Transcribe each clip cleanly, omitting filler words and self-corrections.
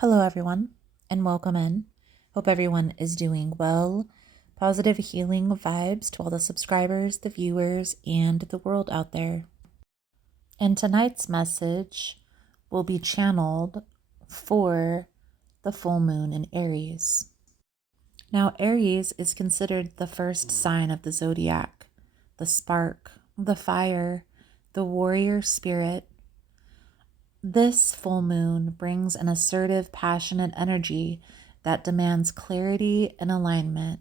Hello, everyone, and welcome in. Hope everyone is doing well. Positive healing vibes to all the subscribers, the viewers, and the world out there. And tonight's message will be channeled for the full moon in Aries. Now, Aries is considered the first sign of the zodiac, the spark, the fire, the warrior spirit. This full moon brings an assertive, passionate energy that demands clarity and alignment.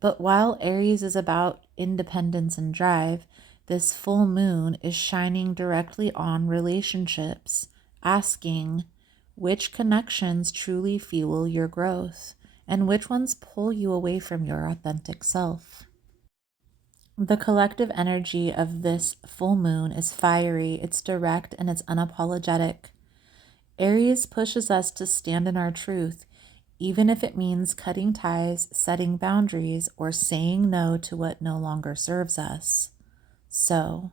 But while Aries is about independence and drive, this full moon is shining directly on relationships, asking which connections truly fuel your growth and which ones pull you away from your authentic self. The collective energy of this full moon is fiery, it's direct, and it's unapologetic. Aries pushes us to stand in our truth, even if it means cutting ties, setting boundaries, or saying no to what no longer serves us. So,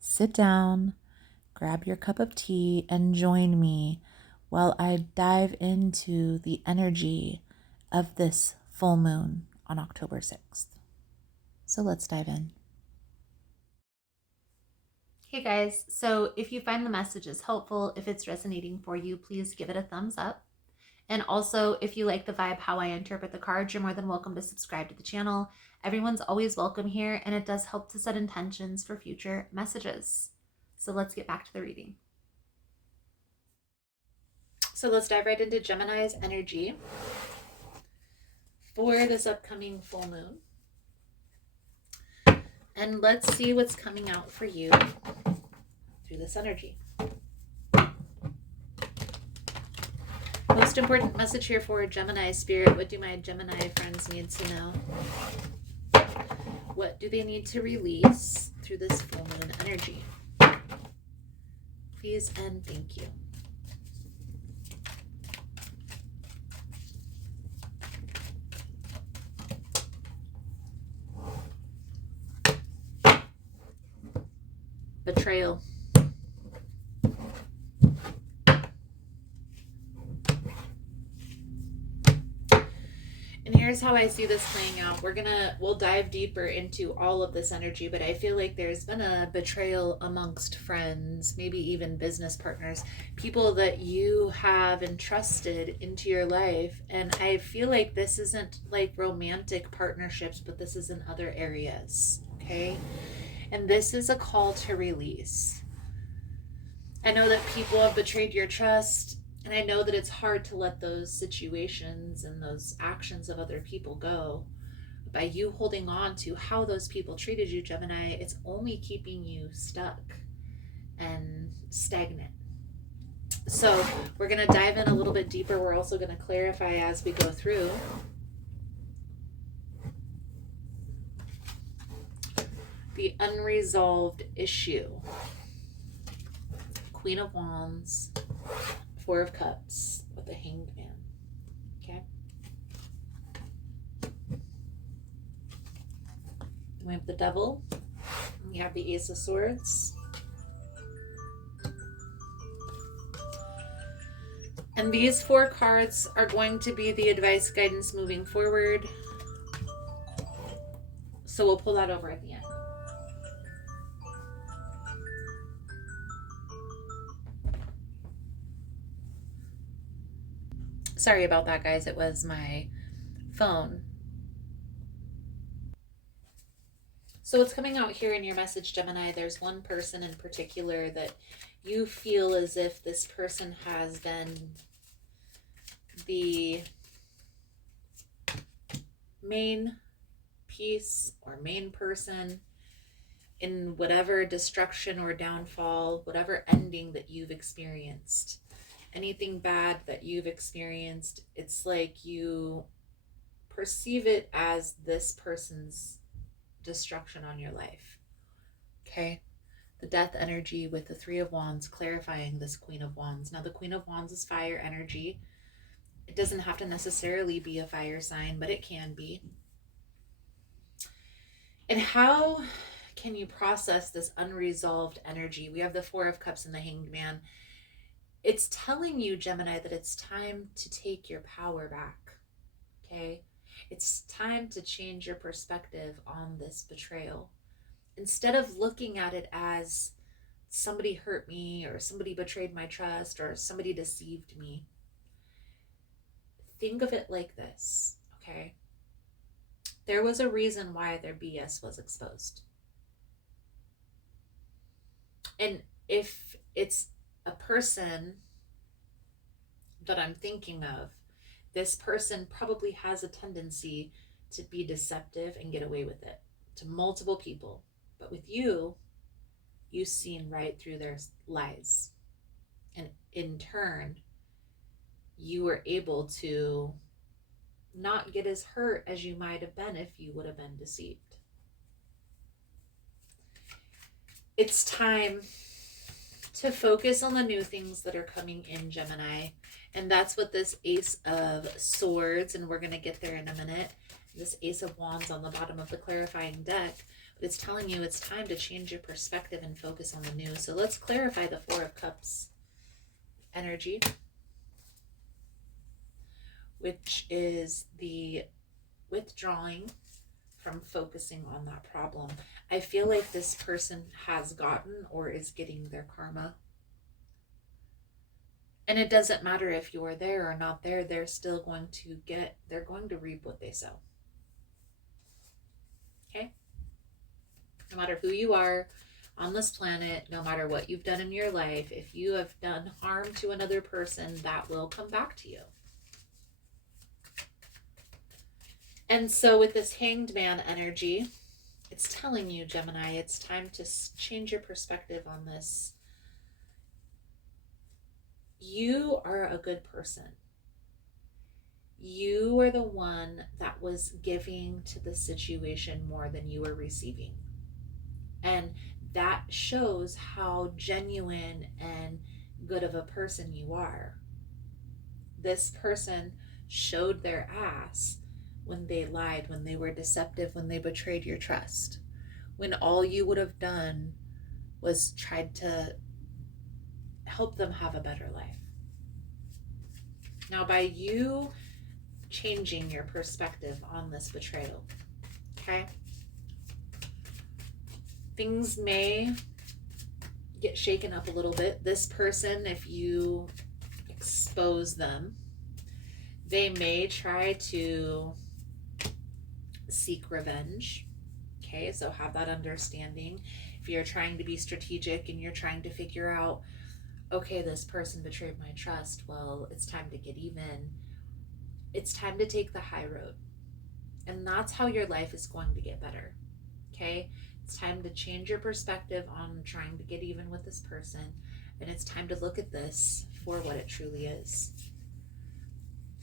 sit down, grab your cup of tea, and join me while I dive into the energy of this full moon on October 6th. So let's dive in. Hey guys, so if you find the messages helpful, if it's resonating for you, please give it a thumbs up. And also, if you like the vibe, how I interpret the cards, you're more than welcome to subscribe to the channel. Everyone's always welcome here, and it does help to set intentions for future messages. So let's get back to the reading. So let's dive right into Gemini's energy for this upcoming full moon. And let's see what's coming out for you through this energy. Most important message here for Gemini spirit. What do my Gemini friends need to know? What do they need to release through this full moon energy? Please and thank you. Betrayal. And here's how I see this playing out. We'll dive deeper into all of this energy, but I feel like there's been a betrayal amongst friends, maybe even business partners, people that you have entrusted into your life. And I feel like this isn't like romantic partnerships, but this is in other areas, okay? And this is a call to release. I know that people have betrayed your trust, and I know that it's hard to let those situations and those actions of other people go. But by you holding on to how those people treated you, Gemini, it's only keeping you stuck and stagnant. So we're going to dive in a little bit deeper. We're also going to clarify as we go through. The unresolved issue. Queen of Wands, Four of Cups with the Hanged Man. Okay. We have the Devil. We have the Ace of Swords. And these four cards are going to be the advice guidance moving forward. So we'll pull that over at the end. Sorry about that, guys. It was my phone. So what's coming out here in your message, Gemini, there's one person in particular that you feel as if this person has been the main piece or main person in whatever destruction or downfall, whatever ending that you've experienced. Anything bad that you've experienced, it's like you perceive it as this person's destruction on your life. Okay? The death energy with the Three of Wands clarifying this Queen of Wands. Now the Queen of Wands is fire energy. It doesn't have to necessarily be a fire sign, but it can be. And how can you process this unresolved energy? We have the Four of Cups and the Hanged Man. It's telling you, Gemini, that it's time to take your power back. Okay? It's time to change your perspective on this betrayal. Instead of looking at it as somebody hurt me or somebody betrayed my trust or somebody deceived me, think of it like this, okay? There was a reason why their BS was exposed. And if it's a person that I'm thinking of, this person probably has a tendency to be deceptive and get away with it to multiple people. But with you, you've seen right through their lies. And in turn, you were able to not get as hurt as you might have been if you would have been deceived. It's time to focus on the new things that are coming in, Gemini. And that's what this Ace of Swords, and we're going to get there in a minute, this Ace of Wands on the bottom of the clarifying deck, but it's telling you it's time to change your perspective and focus on the new. So let's clarify the Four of Cups energy, which is the withdrawing from focusing on that problem. I feel like this person has gotten or is getting their karma. And it doesn't matter if you're there or not there, they're still going to they're going to reap what they sow. Okay? No matter who you are on this planet, no matter what you've done in your life, if you have done harm to another person, that will come back to you. And so with this Hanged Man energy, it's telling you, Gemini, it's time to change your perspective on this. You are a good person. You are the one that was giving to the situation more than you were receiving. And that shows how genuine and good of a person you are. This person showed their ass when they lied, when they were deceptive, when they betrayed your trust, when all you would have done was tried to help them have a better life. Now, by you changing your perspective on this betrayal, okay, things may get shaken up a little bit. This person, if you expose them, they may try to seek revenge. Okay, so have that understanding. If you're trying to be strategic and you're trying to figure out, okay, this person betrayed my trust, well, it's time to get even. It's time to take the high road. And that's how your life is going to get better. Okay? It's time to change your perspective on trying to get even with this person. And it's time to look at this for what it truly is.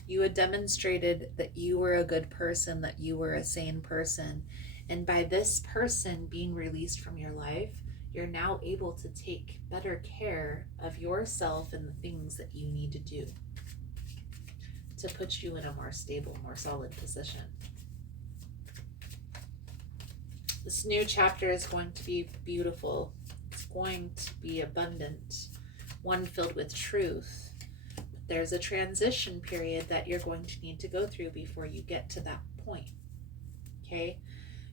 You had demonstrated that you were a good person, that you were a sane person. And by this person being released from your life, you're now able to take better care of yourself and the things that you need to do to put you in a more stable, more solid position. This new chapter is going to be beautiful. It's going to be abundant, one filled with truth. There's a transition period that you're going to need to go through before you get to that point. Okay?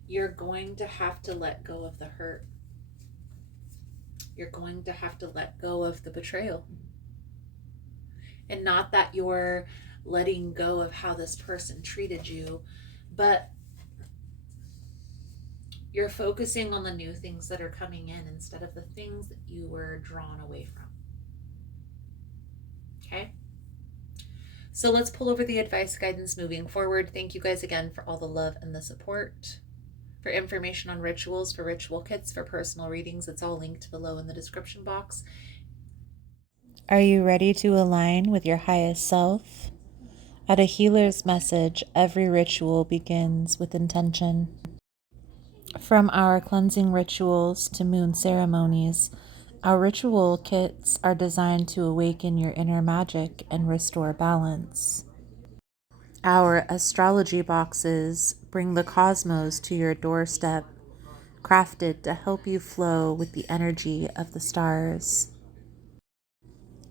You're going to have to let go of the hurt. You're going to have to let go of the betrayal. And not that you're letting go of how this person treated you, but you're focusing on the new things that are coming in instead of the things that you were drawn away from. Okay? So let's pull over the advice guidance moving forward. Thank you guys again for all the love and the support. For information on rituals, for ritual kits, for personal readings, it's all linked below in the description box. Are you ready to align with your highest self? At a healer's message, every ritual begins with intention. From our cleansing rituals to moon ceremonies, our ritual kits are designed to awaken your inner magic and restore balance. Our astrology boxes bring the cosmos to your doorstep, crafted to help you flow with the energy of the stars.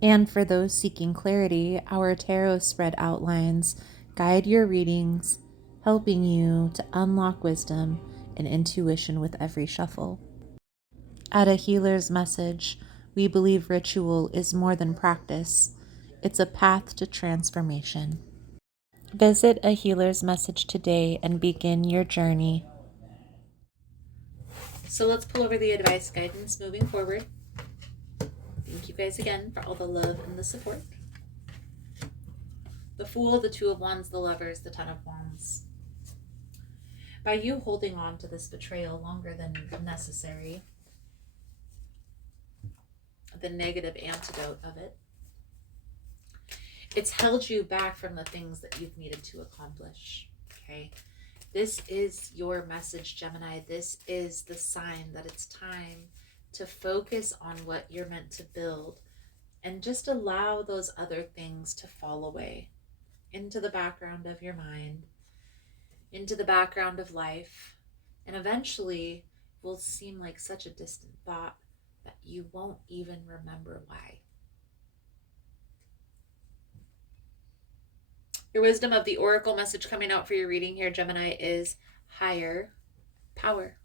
And for those seeking clarity, our tarot spread outlines guide your readings, helping you to unlock wisdom and intuition with every shuffle. At a healer's message, we believe ritual is more than practice, it's a path to transformation. Visit a healer's message today and begin your journey. So let's pull over the advice guidance moving forward. Thank you guys again for all the love and the support. The Fool, the Two of Wands, the Lovers, the Ten of Wands. By you holding on to this betrayal longer than necessary, the negative antidote of it, it's held you back from the things that you've needed to accomplish. Okay? This is your message, Gemini. This is the sign that it's time to focus on what you're meant to build and just allow those other things to fall away into the background of your mind, into the background of life, and eventually will seem like such a distant thought that you won't even remember why. Your wisdom of the oracle message coming out for your reading here, Gemini, is higher power.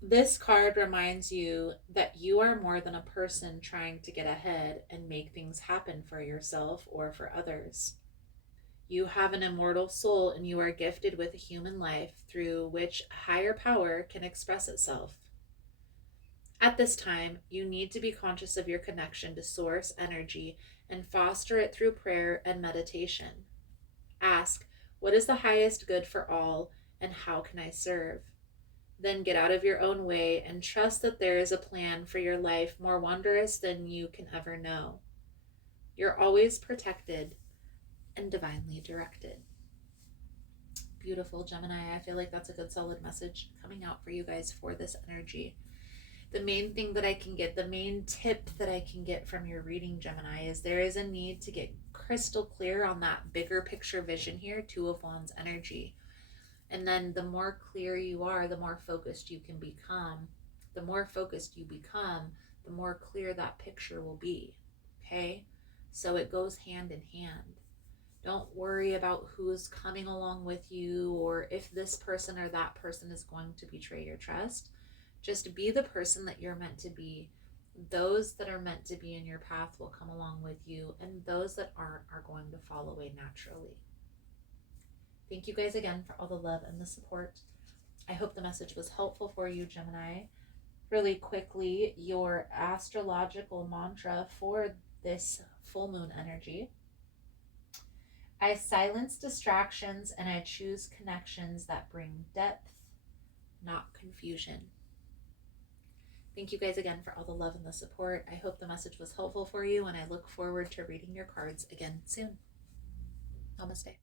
This card reminds you that you are more than a person trying to get ahead and make things happen for yourself or for others. You have an immortal soul and you are gifted with a human life through which higher power can express itself. At this time, you need to be conscious of your connection to source energy and foster it through prayer and meditation. Ask, what is the highest good for all and how can I serve? Then get out of your own way and trust that there is a plan for your life more wondrous than you can ever know. You're always protected and divinely directed. Beautiful, Gemini. I feel like that's a good solid message coming out for you guys for this energy. The main thing that I can get, the main tip that I can get from your reading, Gemini, is there is a need to get crystal clear on that bigger picture vision here, Two of Wands energy. And then the more clear you are, the more focused you can become. The more focused you become, the more clear that picture will be. Okay? So it goes hand in hand. Don't worry about who's coming along with you or if this person or that person is going to betray your trust. Just be the person that you're meant to be. Those that are meant to be in your path will come along with you, and those that aren't are going to fall away naturally. Thank you guys again for all the love and the support. I hope the message was helpful for you, Gemini. Really quickly, your astrological mantra for this full moon energy. I silence distractions and I choose connections that bring depth, not confusion. Thank you guys again for all the love and the support. I hope the message was helpful for you, and I look forward to reading your cards again soon. Namaste.